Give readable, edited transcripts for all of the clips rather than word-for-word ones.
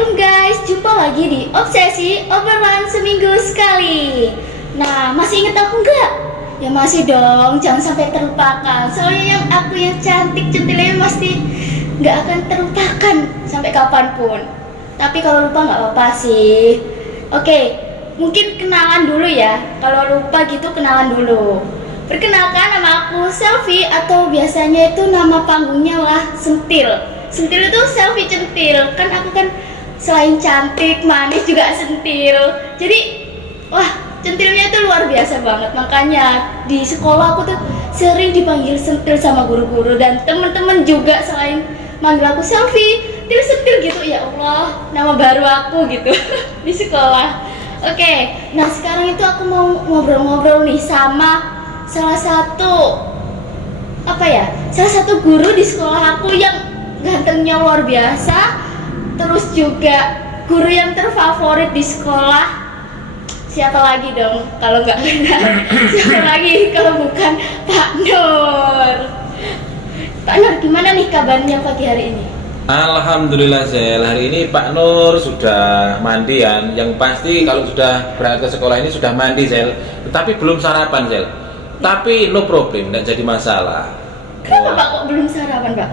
Assalamualaikum guys, jumpa lagi di Obsesi Obrolan Seminggu Sekali. Nah, masih inget aku nggak? Ya masih dong, jangan sampai terlupakan. Soalnya aku yang cantik centilnya pasti nggak akan terlupakan sampai kapanpun. Tapi kalau lupa nggak apa-apa sih. Oke, mungkin kenalan dulu ya. Kalau lupa gitu kenalan dulu. Perkenalkan, nama aku Selfie atau biasanya itu nama panggungnya lah Sentil. Sentil itu Selfie centil. Kan aku kan selain cantik, manis juga sentil. Jadi, wah, centilnya itu luar biasa banget. Makanya di sekolah aku tuh sering dipanggil sentil sama guru-guru dan teman-teman juga selain manggil aku Selfie, sentil gitu. Ya Allah, nama baru aku gitu di sekolah. Oke, nah sekarang itu aku mau ngobrol-ngobrol nih sama salah satu guru di sekolah aku yang gantengnya luar biasa, terus juga guru yang terfavorit di sekolah. Siapa lagi dong kalau nggak kenal? Siapa lagi kalau bukan Pak Nur? Pak Nur, gimana nih kabarnya pagi hari ini? Alhamdulillah Zel, hari ini Pak Nur sudah mandian. Yang pasti kalau sudah berangkat ke sekolah ini sudah mandi Zel, tetapi belum sarapan Zel. Tapi no problem, tidak jadi masalah. Kenapa Pak kok belum sarapan Pak?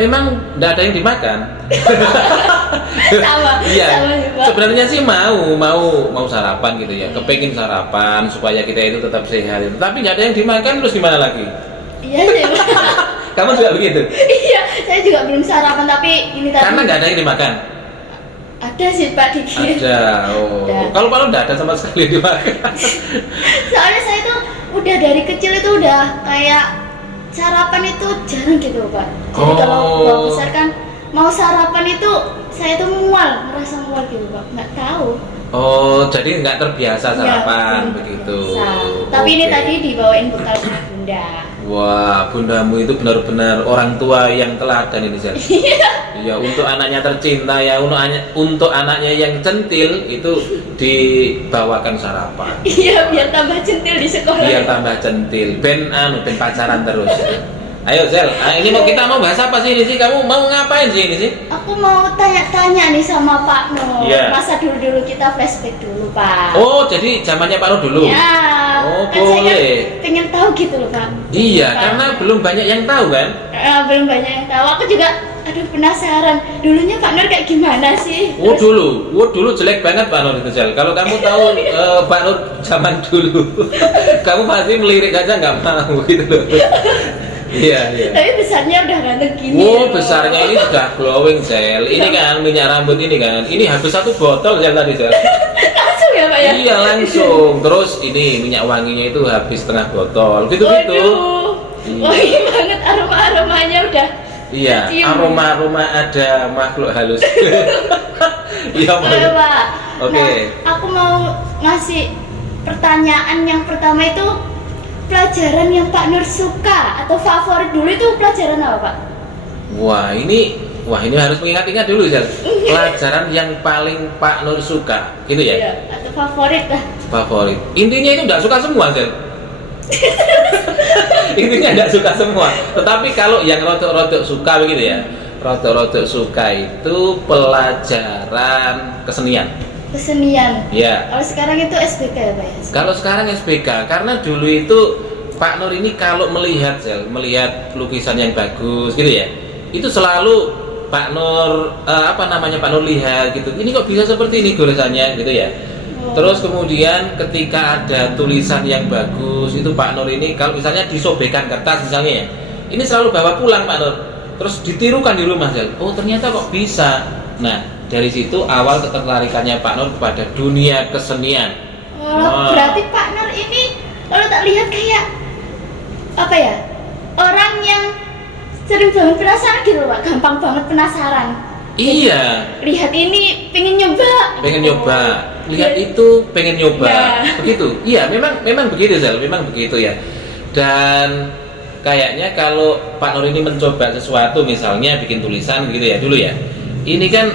Memang tidak ada yang dimakan. Sama. Iya. Sama sih, Pak. Sebenarnya sih mau sarapan gitu ya. Kepengin sarapan supaya kita itu tetap sehat. Tapi nggak ada yang dimakan, terus gimana lagi? Iya sih Pak. Kamu juga begitu? Iya, saya juga belum sarapan tapi ini tadi. Karena nggak ada yang dimakan. Ada sih Pak dikit. Ada. Oh. Ada. Kalau Pak Nur nggak ada sama sekali yang dimakan. Soalnya saya tuh udah dari kecil itu udah kayak sarapan itu jarang gitu Pak. Jadi kalau bawa besar kan mau sarapan itu saya tuh ngerasa mual gitu Pak. Nggak tahu. Oh, jadi nggak terbiasa sarapan Ya, begitu. Tapi ini Oke. tadi dibawain bekal sama Bunda. Wah, bundamu itu benar-benar orang tua yang teladan ini Zel. Iya, untuk anaknya tercinta ya, untuk anaknya yang centil itu dibawakan sarapan. Iya, biar tambah centil di sekolah. Biar tambah centil, ben pacaran terus. Ayo Zel, ini kita mau bahas apa sih ini sih? Kamu mau ngapain sih ini sih? Aku mau tanya-tanya nih sama Pak Nur. Iya. Masa dulu kita flashback dulu Pak. Oh, jadi zamannya Pak Nur dulu. Ya, Oh, kan saya kan boleh. pengen tahu gitu loh Pak. Iya, Pak. karena belum banyak yang tahu kan? Belum banyak yang tahu. Aku juga, aduh penasaran. Dulunya Pak Nur kayak gimana sih? Oh dulu jelek banget Pak Nur itu Zel. Kalau kamu tahu Pak Nur zaman dulu, kamu pasti melirik aja nggak mau gitu loh. Iya. Tapi besarnya udah ganteng gini. Oh loh. besarnya ini sudah glowing Zel. Ini kan minyak rambut ini kan. Ini habis 1 botol Zel tadi Zel. Langsung ya Pak ya? Iya langsung. Terus ini minyak wanginya itu habis 1/2 botol. Gitu. Waduh, Iya. wangi banget aromanya udah. Iya. Cium. Aroma ada makhluk halus. Iya Oke, Pak. Oke. Nah, aku mau ngasih pertanyaan yang pertama itu pelajaran yang Pak Nur suka atau favorit dulu itu pelajaran apa Pak? Wah ini harus mengingat-ingat dulu Zel. Pelajaran yang paling Pak Nur suka, gitu ya? Iya, atau favorit lah. Favorit. Intinya itu nggak suka semua Zel. Intinya nggak suka semua. Tetapi kalau yang rotok-rotok suka begitu ya, rotok-rotok suka itu pelajaran kesenian. Kesenian. Ya. Kalau sekarang itu SBK ya Pak ya? Kalau sekarang SBK, karena dulu itu Pak Nur ini kalau melihat melihat lukisan yang bagus gitu ya, itu selalu Pak Nur Pak Nur lihat gitu. Ini kok bisa seperti ini goresannya gitu ya. Oh. Terus kemudian ketika ada tulisan yang bagus itu Pak Nur ini kalau misalnya disobekkan kertas misalnya ya, ini selalu bawa pulang Pak Nur. Terus ditirukan di rumah Zel. Oh ternyata kok bisa. Nah dari situ awal ketertarikannya Pak Nur kepada dunia kesenian. Oh, berarti Pak Nur ini kalau tak lihat kayak apa ya? Orang yang sering banget penasaran gitu Pak, gampang banget penasaran. Iya. Lihat ini pengen nyoba. Pengen nyoba, lihat Iya. itu pengen nyoba, Ya. begitu. Iya, memang begitu Zel, memang begitu ya. Dan kayaknya kalau Pak Nur ini mencoba sesuatu, misalnya bikin tulisan gitu ya dulu ya. Ini kan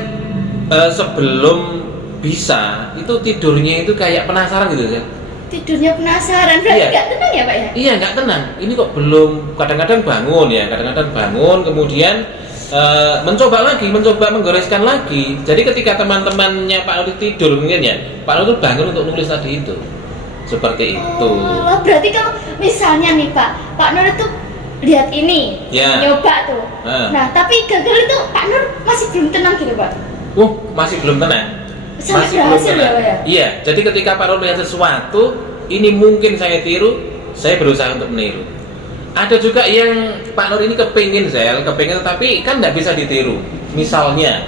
sebelum bisa itu tidurnya itu kayak penasaran gitu Zel. Tidurnya penasaran, berarti Iya. nggak tenang ya Pak ya? Iya nggak tenang. Ini kok belum kadang-kadang bangun ya, kadang-kadang bangun kemudian mencoba menggoreskan lagi. Jadi ketika teman-temannya Pak Nur tidur mungkin ya, Pak Nur tuh bangun untuk nulis tadi itu. Seperti itu. Oh, berarti kalau misalnya nih Pak Nur itu lihat ini, Ya. nyoba tuh. Nah, tapi gagal itu Pak Nur masih belum tenang gitu, Pak. Masih belum tenang. Sangat Masih belum berhasil tenang. ya, Pak, ya? Iya, jadi ketika Pak Nur melihat sesuatu, ini mungkin saya tiru, saya berusaha untuk meniru. Ada juga yang Pak Nur ini kepingin tapi kan nggak bisa ditiru. Misalnya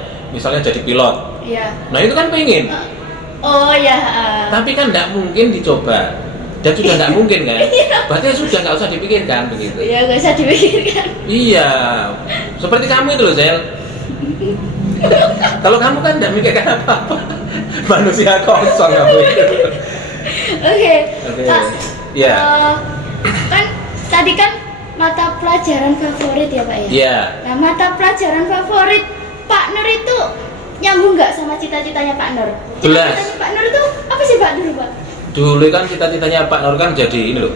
jadi pilot. Iya. Nah itu kan pengen, Oh ya. tapi kan nggak mungkin dicoba. Dan sudah nggak mungkin kan? Berarti sudah nggak usah dipikirkan begitu. Iya, nggak usah dipikirkan. Iya, seperti kamu itu loh Zel. Kalau kamu kan nggak mikirkan apa-apa, manusia kosong kamu itu. Oke. Pak, Iya. kan tadi kan mata pelajaran favorit ya Pak ya? Iya. Nah, mata pelajaran favorit Pak Nur itu nyambung nggak sama cita-citanya Pak Nur? Jelas. Cita-citanya Pak Nur itu apa sih Pak dulu Pak? Dulu kan cita-citanya Pak Nur kan jadi ini loh.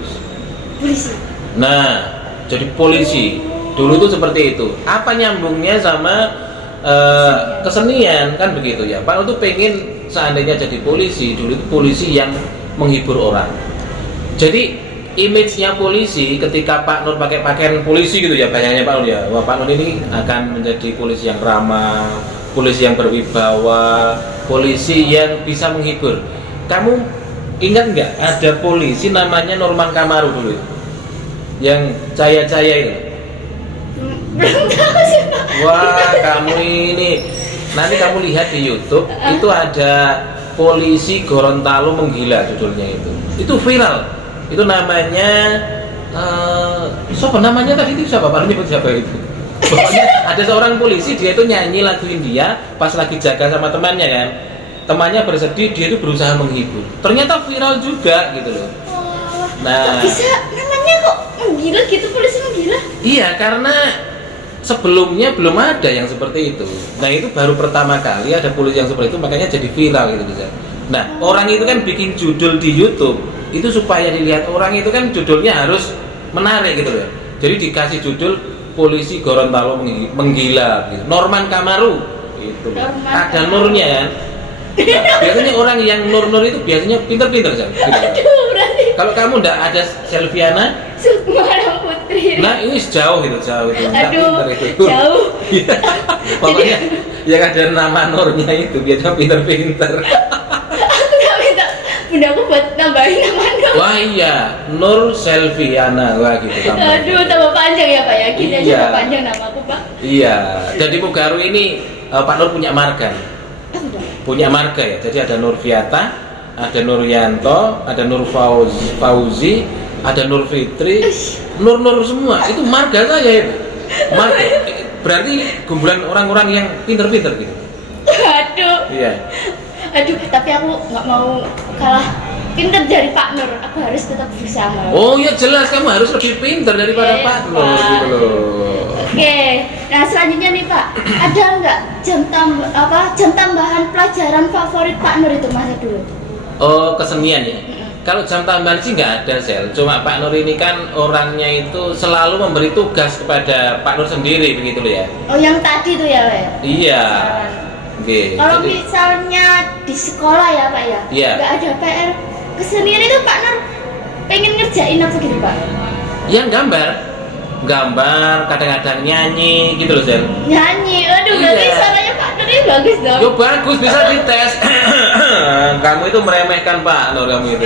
Polisi. Nah, jadi polisi. Dulu itu seperti itu. Apa nyambungnya sama kesenian kan begitu ya? Pak Nur tuh pengen seandainya jadi polisi, dulu itu polisi yang menghibur orang. Jadi image-nya polisi ketika Pak Nur pakai pakaian polisi gitu ya, bayangannya Pak Nur ya. Wah, Pak Nur ini akan menjadi polisi yang ramah, polisi yang berwibawa, polisi yang bisa menghibur. Kamu ingat nggak ada polisi namanya Norman Kamaru dulu itu? Yang caya-caya itu? Belum tahu sih Pak. Wah, kamu ini nanti kamu lihat di YouTube itu ada polisi Gorontalo menggila judulnya itu. Itu viral. Itu namanya siapa namanya tadi itu siapa? Pak nyebut siapa itu? Pokoknya ada seorang polisi dia itu nyanyi lagu India pas lagi jaga sama temannya kan. Temannya bersedih, dia itu berusaha menghibur. Ternyata viral juga gitu loh. Oh, Nah, kok bisa namanya kok menggila gitu, polisi menggila? iya, karena sebelumnya belum ada yang seperti itu. Nah, itu baru pertama kali ada polisi yang seperti itu, makanya jadi viral gitu bisa. Nah, orang itu kan bikin judul di YouTube itu supaya dilihat orang itu kan judulnya harus menarik gitu loh. Jadi dikasih judul polisi Gorontalo menggila gitu. Norman Kamaru itu. Ada nurnya kan. Nah, biasanya orang yang nur-nur itu biasanya pinter-pinter kan. Gitu. Aduh, berarti Kalau kamu ndak ada Selviana, Sukma Putri. nah ini jauh itu. Nggak Aduh, pinter itu. jauh. Iya. Pokoknya yang ada nama nurnya itu biasanya pinter-pinter. Aku gak minta bunda aku buat nambahin nama Nur. Wah iya, Nur Selviana, wah gitu kamu. Aduh, tambah panjang ya Pak ya. Gini aja Iya. tambah panjang namaku Pak. Iya, jadi Mugaru ini Pak Nur punya marga. Punya marga ya. Jadi ada Nur Viata, ada Nur Yanto, ada Nur Fauzi, ada Nur Fitri, Nur semua. Itu marga saya itu. Marga. Berarti kumpulan orang-orang yang pinter-pinter gitu. Aduh. Iya. Aduh, tapi aku nggak mau kalah pinter dari Pak Nur. Aku harus tetap berusaha. Oh ya jelas kamu harus lebih pinter daripada Oke, Pak Nur Pak. gitu loh. Oke, nah selanjutnya nih Pak, ada nggak jam tambahan pelajaran favorit Pak Nur itu masa dulu? Oh kesenian ya. Kalau jam tambahan sih nggak ada Sel. Cuma Pak Nur ini kan orangnya itu selalu memberi tugas kepada Pak Nur sendiri begitu loh ya. Oh yang tadi tuh ya Pak ya? Iya. Oke. Kalau jadi- misalnya di sekolah ya Pak ya, Iya. nggak ada PR kesenian itu Pak Nur pengen ngerjain apa gitu Pak? yang gambar, kadang-kadang nyanyi gitu loh Sel. Nyanyi, aduh berarti Iya. suaranya Pak Nur ini bagus dong. Yo bagus bisa dites. Kamu itu meremehkan Pak Nur kamu itu.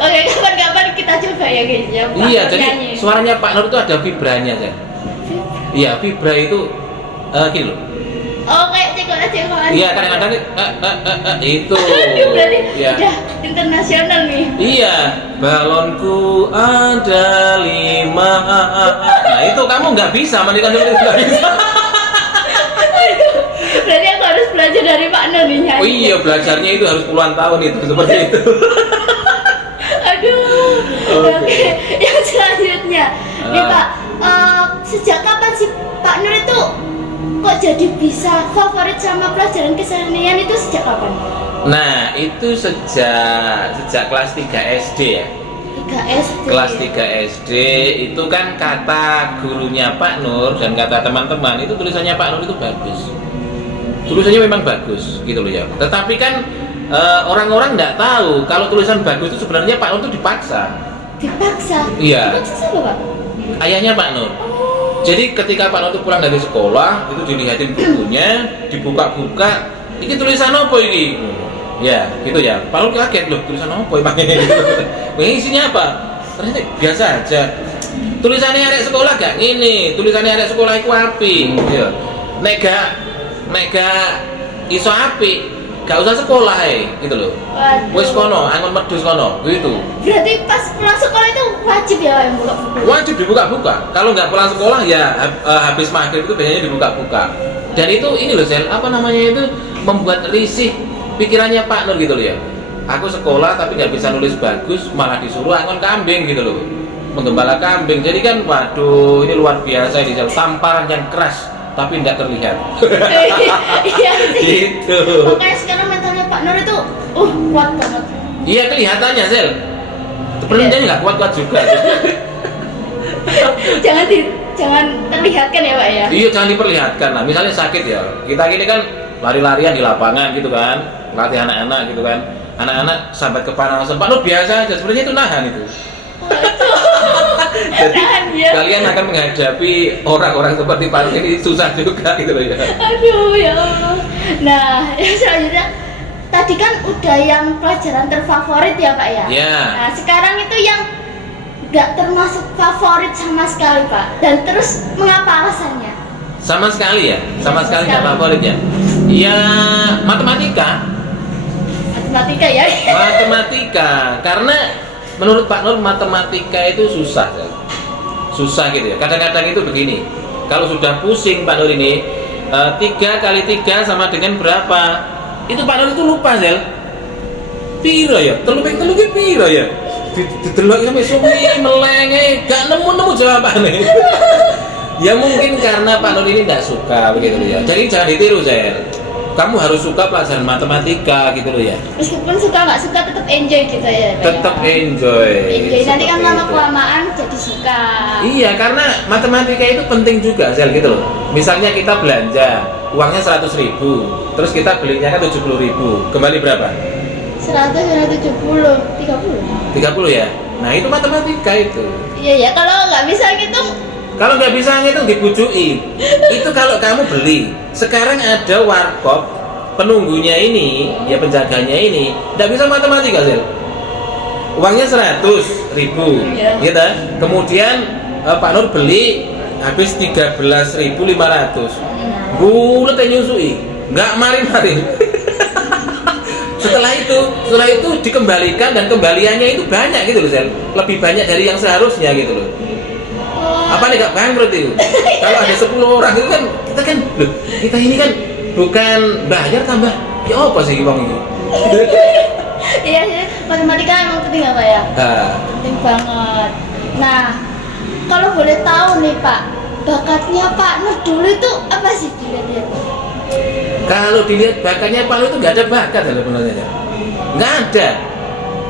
Oke, kapan-kapan kita coba ya kayaknya Pak Iya, Nur jadi nyanyi. suaranya Pak Nur itu ada vibranya Sel. Iya, vibra itu gini loh. Oh kayak cekokan. Iya, kadang-kadang itu. Aduh berarti Iya. udah internasional nih. Iya, balonku ada 5. Nah itu kamu nggak bisa, mandikan seperti itu nggak bisa. Berarti aku harus belajar dari Pak Nur nih nyanyi. Oh iya, belajarnya itu harus puluhan tahun itu seperti itu. Aduh. Oke. Oke, yang selanjutnya. Nih Pak, sejak kapan sih Pak Nur itu kok jadi bisa favorit sama pelajaran kesenian itu sejak kapan? Nah itu sejak kelas 3 SD ya. 3 SD. Kelas 3 SD itu kan kata gurunya Pak Nur dan kata teman-teman itu tulisannya Pak Nur itu bagus. Tulisannya memang bagus gitu loh ya. Tetapi kan orang-orang nggak tahu kalau tulisan bagus itu sebenarnya Pak Nur itu dipaksa. Dipaksa? Iya. Dipaksa siapa, Pak? Ayahnya Pak Nur. Jadi ketika Pak Nur itu pulang dari sekolah, itu dilihatin bukunya, dibuka-buka, ini tulisan apa ini? Ya, gitu ya. Pak Nur kaget loh, tulisan apa ini? Ini isinya apa? Ternyata biasa aja. Tulisannya arek sekolah gak ngene, tulisannya arek sekolah iku api. Ya. Nek gak iso api, gak usah sekolah gitu loh. Waduh. Wis kono, angon medhus kono, gitu. Berarti pas pulang sekolah itu wajib ya yang buka buku? Wajib dibuka-buka. Kalau nggak pulang sekolah ya habis maghrib itu biasanya dibuka-buka. Dan itu ini loh Sel, apa namanya itu membuat risih pikirannya Pak Nur gitu loh ya. Aku sekolah tapi nggak bisa nulis bagus, malah disuruh angon kambing gitu loh, menggembala kambing. Jadi kan waduh ini luar biasa ini Sel, tamparan yang keras tapi nggak terlihat. Iya sih. Gitu. Makanya sekarang mentalnya Pak Nur itu kuat banget. Iya kelihatannya Sel. Sebenarnya nggak kuat-kuat juga. jangan terlihatkan ya Pak ya. Iya jangan diperlihatkan lah. Misalnya sakit ya, kita gini kan lari-larian di lapangan gitu kan, latih anak-anak gitu kan. Anak-anak sampai kepanasan, Pak Nur biasa aja. Sebenarnya itu nahan itu. Jadi Nahan, ya. kalian akan menghadapi orang-orang seperti Pak Nur ini susah juga gitu loh ya. Aduh ya Allah. Nah yang selanjutnya tadi kan udah yang pelajaran terfavorit ya Pak ya. Ya. Nah sekarang itu yang nggak termasuk favorit sama sekali Pak. Dan terus mengapa alasannya? Sama sekali ya, sama sekali nggak favorit ya. Ya matematika. Matematika ya. Matematika, karena menurut Pak Nur matematika itu susah, susah gitu ya. Kadang-kadang itu begini, kalau sudah pusing Pak Nur ini 3 kali 3 sama dengan berapa? Itu Pak Nur itu lupa Zel. Piro ya? Teluping piro ya? Didelok sampai suwi melenge, gak nemu jawabannya. Ya mungkin karena Pak Nur ini tidak suka begitu ya. Jadi jangan ditiru Zel. Kamu harus suka pelajaran matematika gitu loh ya. Meskipun suka nggak suka tetap enjoy gitu ya. Pak, Tetap ya? enjoy. Enjoy nanti kan Seperti lama itu. kelamaan jadi suka. Iya, karena matematika itu penting juga, Sel, gitu loh. Misalnya kita belanja, uangnya 100.000, terus kita belinya kan 70.000, kembali berapa? 100, 170, 30. 30 ya? Nah itu matematika itu. Iya ya, kalau nggak bisa ngitung, Kalau nggak bisa ngitung dibujuin. Itu kalau kamu beli. Sekarang ada warkop, penunggunya ini, ya penjaganya ini, nggak bisa matematika, Sel. Uangnya 100.000, Iya. gitu. Kemudian Pak Nur beli habis 13.500. Bulet nyusui, nggak mari-mari. Setelah itu dikembalikan dan kembaliannya itu banyak gitu loh, Sel. Lebih banyak dari yang seharusnya gitu loh. Apa nih gak bangkrut itu? Kalau ada 10 orang itu kan kita ini kan bukan bayar tambah ya apa sih bang itu? iya sih, matematika emang penting nggak Pak ya? Nah, Penting banget. Nah, kalau boleh tahu nih Pak, bakatnya Pak Nur dulu itu apa sih dilihat-lihat? kalau dilihat bakatnya Pak Nur itu nggak ada bakat sebenarnya, nggak ada.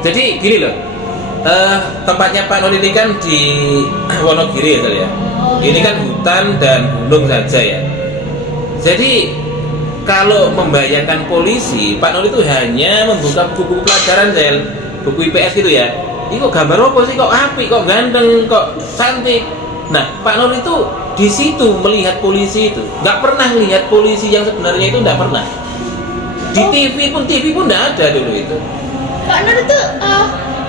Jadi gini loh, tempatnya Pak Nur ini kan di Wonogiri ya, Sel, ya. Oh, Ini iya. kan hutan dan gunung saja ya. Jadi kalau membayangkan polisi, Pak Nur itu hanya membuka buku pelajaran, Sel, buku IPS gitu ya. Ini kok gambar apa sih? Kok apik, kok ganteng, kok cantik. Nah, Pak Nur itu di situ melihat polisi itu, nggak pernah melihat polisi yang sebenarnya itu nggak pernah. Di TV pun nggak ada dulu itu. Pak Nur itu,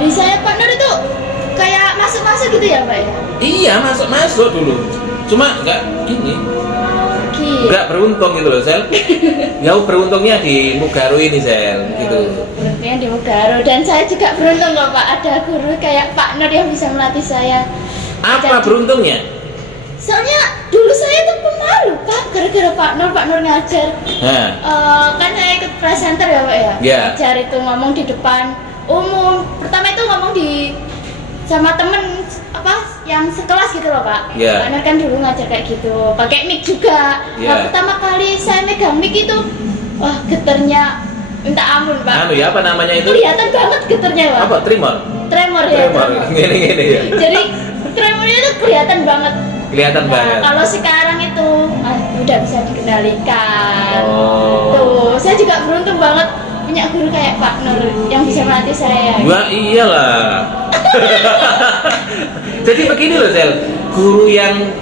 misalnya Pak Nur itu kayak masuk-masuk gitu ya Pak ya? Iya masuk dulu, cuma nggak ini, Gitu. nggak beruntung gitu loh Sel. Ya beruntungnya di Mugaru ini Sel, gitu. Beruntungnya di Mugaru, dan saya juga beruntung loh Pak, ada guru kayak Pak Nur yang bisa melatih saya. Apa beruntungnya? Soalnya dulu saya tuh pemalu Pak, gara-gara Pak Nur ngajar. Nah, Kan saya ikut presenter ya Pak ya? Iya. Ngajar itu ngomong di depan umum. Pertama itu ngomong sama temen apa yang sekelas gitu loh Pak. Iya. Pak Nur kan dulu ngajar kayak gitu, pakai mic juga. Iya. Nah pertama kali saya megang mic itu, wah geternya minta ampun Pak. anu ya apa namanya itu? Kelihatan banget geternya Pak. Apa tremor? tremor ya. Tremor, gini ya. Jadi tremornya tuh kelihatan banget. Kelihatan Nah, banget. kalau sekarang itu udah bisa dikendalikan. Oh. Tuh, saya juga beruntung banget punya guru kayak Pak Nur yang bisa melatih saya. Ya iyalah. Jadi begini loh Sel, guru yang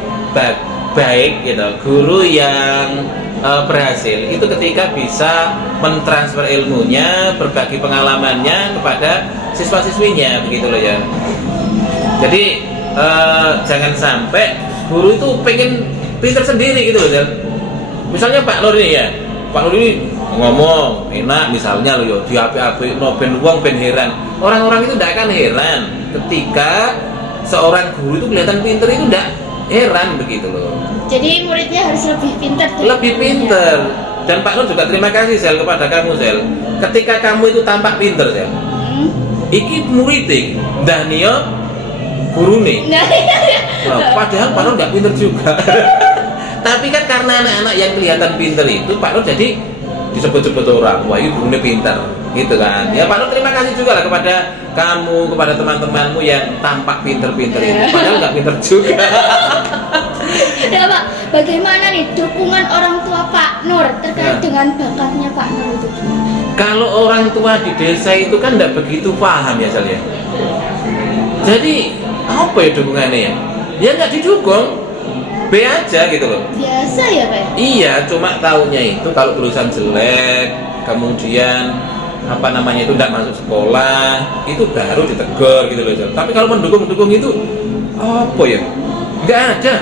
baik gitu, guru yang berhasil itu ketika bisa mentransfer ilmunya, berbagi pengalamannya kepada siswa-siswinya begitu loh ya. Jadi jangan sampai guru itu pengen pinter sendiri gitu loh Sel. Misalnya Pak Nur ini ya, Pak Nur ini ngomong enak misalnya loh yo di api-api no ben wong ben heran. Orang-orang itu tidak akan heran ketika seorang guru itu kelihatan pinter, itu tidak heran begitu loh. Jadi muridnya harus lebih pinter tuh. Lebih pinter. Dan Pak Nur juga terima kasih Sel kepada kamu Sel. Ketika kamu itu tampak pinter Sel. Iki muriding Daniel guru nih. Nah, iya. Padahal Pak Nur nggak pinter juga. Tapi kan karena anak-anak yang kelihatan pinter itu Pak Nur jadi disebut-sebut orang, wah ini gurunya pinter, gitu kan? Ya Pak Nur terima kasih juga lah kepada kamu, kepada teman-temanmu yang tampak pinter-pinter itu, padahal nggak pinter juga. Ya Pak, bagaimana nih dukungan orang tua Pak Nur terkait dengan bakatnya Pak Nur itu gimana? Kalau orang tua di desa itu kan nggak begitu paham ya Sal ya. Jadi apa ya dukungannya ya? Ya nggak didukung. B aja gitu loh. Biasa ya Pak? Iya, cuma taunya itu kalau tulisan jelek, kemudian apa namanya itu tidak masuk sekolah, itu baru ditegur gitu loh. Tapi kalau mendukung itu apa ya? Nggak ada.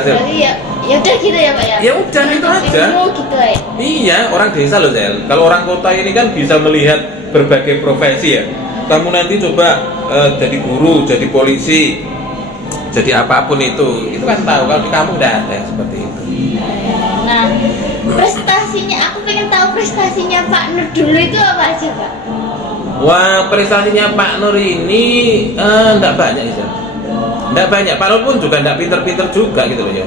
Jadi ya udah gitu ya Pak ya. Ya udah itu aja. Gitu ya. Iya, orang desa loh Sel. Kalau orang kota ini kan bisa melihat berbagai profesi ya. Kamu nanti coba jadi guru, jadi polisi, jadi apapun itu kan tahu. Kalau di kampung udah ada yang seperti itu. Nah, prestasinya, aku pengen tahu prestasinya Pak Nur dulu itu apa aja Pak? Wah, prestasinya Pak Nur ini enggak banyak sih. Enggak banyak. Pak Nur pun juga enggak pinter-pinter juga gitu loh ya.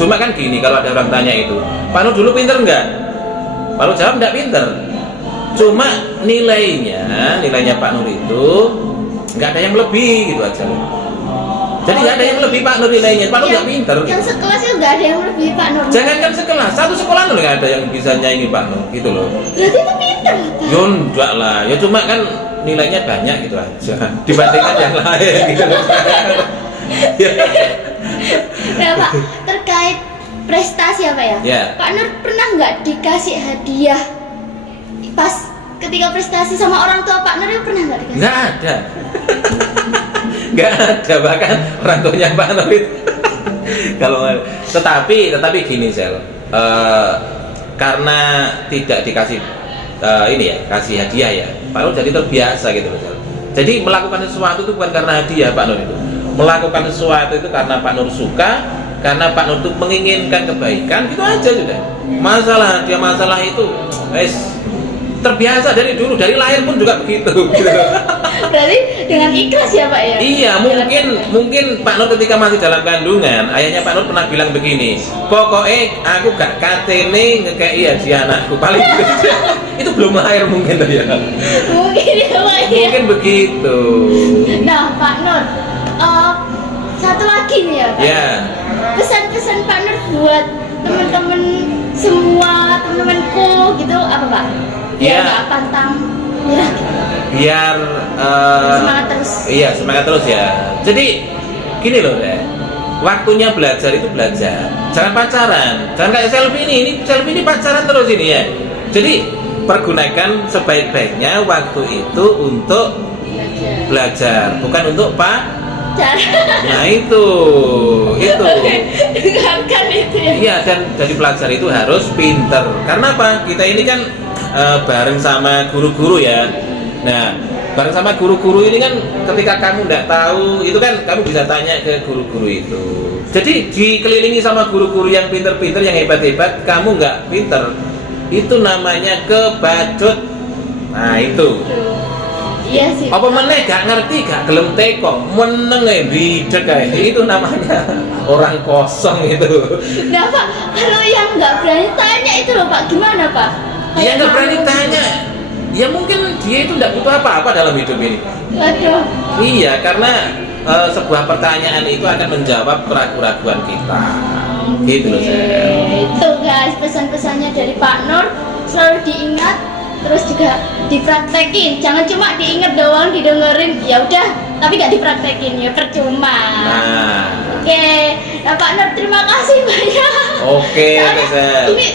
Cuma kan gini, kalau ada orang tanya itu, Pak Nur dulu pinter enggak? Pak Nur jawab enggak pinter. Cuma nilainya Pak Nur itu enggak ada yang lebih gitu aja loh. Jadi nggak ada yang lebih Pak Nur nilainya, Pak Nur nggak pinter. Yang sekelas itu nggak ada yang lebih Pak Nur. Jangankan sekelas, satu sekolah Nur nggak ada yang bisa nyaingi Pak Nur, gitu loh. Berarti itu pinter Pak? Ya enggak lah, ya cuma kan nilainya banyak gitu aja dibandingkan yang lain gitu loh. Ya Pak, terkait prestasi apa ya? Ya. Pak Nur pernah nggak dikasih hadiah pas ketika prestasi sama orang tua Pak Nur itu pernah nggak dikasih? Nggak ada. Nggak ada, bahkan orang tuanya Pak Nur itu. Kalau tetapi gini Sel, karena tidak dikasih kasih hadiah ya, Pak Nur jadi terbiasa gitu loh Sel. Jadi melakukan sesuatu itu bukan karena hadiah Pak Nur itu, melakukan sesuatu itu karena Pak Nur suka, karena Pak Nur itu menginginkan kebaikan, gitu aja sudah. Masalah itu, terbiasa dari dulu, dari lahir pun juga begitu. Gitu. Berarti dengan ikhlas ya Pak ya? Iya, mungkin Pak Nur ketika masih dalam kandungan, ayahnya Pak Nur pernah bilang begini, pokoknya aku gak katene ngekei hadiah anakku, paling gitu. Itu belum lahir mungkin ya. Mungkin ya Pak ya? Mungkin begitu. Nah Pak Nur, satu lagi nih ya Pak. Ya. Pesan-pesan Pak Nur buat teman-teman semua, teman-temanku gitu apa Pak? Biar nggak pantang menyerah. Biar semangat terus. Iya, semangat terus ya. Jadi gini loh ya, waktunya belajar itu belajar, jangan pacaran, jangan kayak selfie ini pacaran terus ini ya. Jadi pergunakan sebaik-baiknya waktu itu untuk belajar, bukan untuk nah itu dengarkan itu ya. Iya, dan jadi pelajar itu harus pinter. Karena apa? Kita ini kan bareng sama guru-guru ya. Nah, bareng sama guru-guru ini kan ketika kamu tidak tahu, itu kan kamu bisa tanya ke guru-guru itu. Jadi dikelilingi sama guru-guru yang pinter-pinter, yang hebat-hebat, kamu nggak pinter, itu namanya kebacut. Nah itu. Iya sih. Apa meneh gak ngerti, gak gelem teko, meneng bidek kae. Itu namanya orang kosong itu. Nah Pak, kalau yang nggak berani tanya itu loh Pak, gimana Pak? Ya nggak berani tanya. ya mungkin dia itu tidak butuh apa-apa dalam hidup ini. Waduh. Iya, karena sebuah pertanyaan itu akan menjawab keraguan-keraguan kita. Gitu loh, Sel. Itu guys, pesan-pesannya dari Pak Nur selalu diingat, terus juga dipraktekin. Jangan cuma diingat doang, didengerin, ya udah, tapi nggak dipraktekin ya percuma. Nah, Oke, nah Pak Nur terima kasih banyak. oke, Soalnya Sel. ini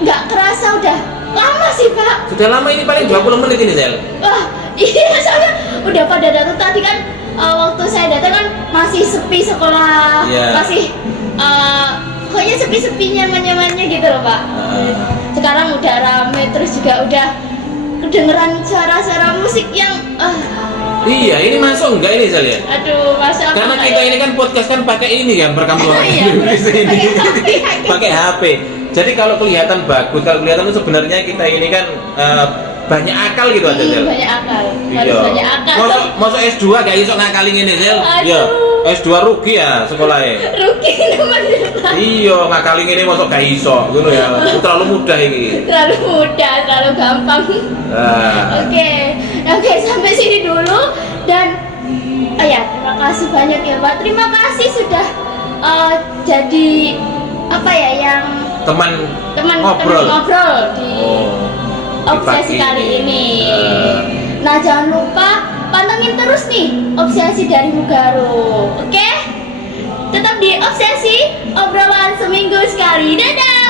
nggak kerasa udah lama sih Pak. Sudah lama ini paling 20 menit ini, Sel. Wah, iya soalnya udah pada datang tadi kan, waktu saya datang kan masih sepi sekolah, Iya. masih pokoknya sepi-sepi nyaman-nyamannya gitu loh Pak. Sekarang udah rame, terus juga udah kedengeran suara-suara musik yang Iya, ini masuk enggak ini, Sel ya? aduh masya Allah. Karena kita ini kan podcast kan pakai ini kan perekaman Iya, Indonesia ini. pakai HP. Pakai HP. Jadi kalau kelihatan bagus, kalau kelihatan itu sebenarnya kita ini kan banyak akal gitu aja, Sel. Banyak akal, harus Iya. banyak akal. Masuk S2 gak iso ngakalin ini, Sel. Aduh. Iya. S2 rugi ya sekolahnya. Rugi namanya Pak. Iya, ngakalin ini masuk gak iso, gitu ya. Itu terlalu mudah ini. Terlalu mudah, terlalu gampang. Nah. Oke, sampai sini dulu dan ya terima kasih banyak ya Pak. Terima kasih sudah jadi apa ya yang Teman ngobrol di di obsesi pagi kali ini. Nah. Nah jangan lupa pantengin terus nih obsesi dari Mugaro. Oke? Tetap di obsesi obrolan seminggu sekali. Dadah.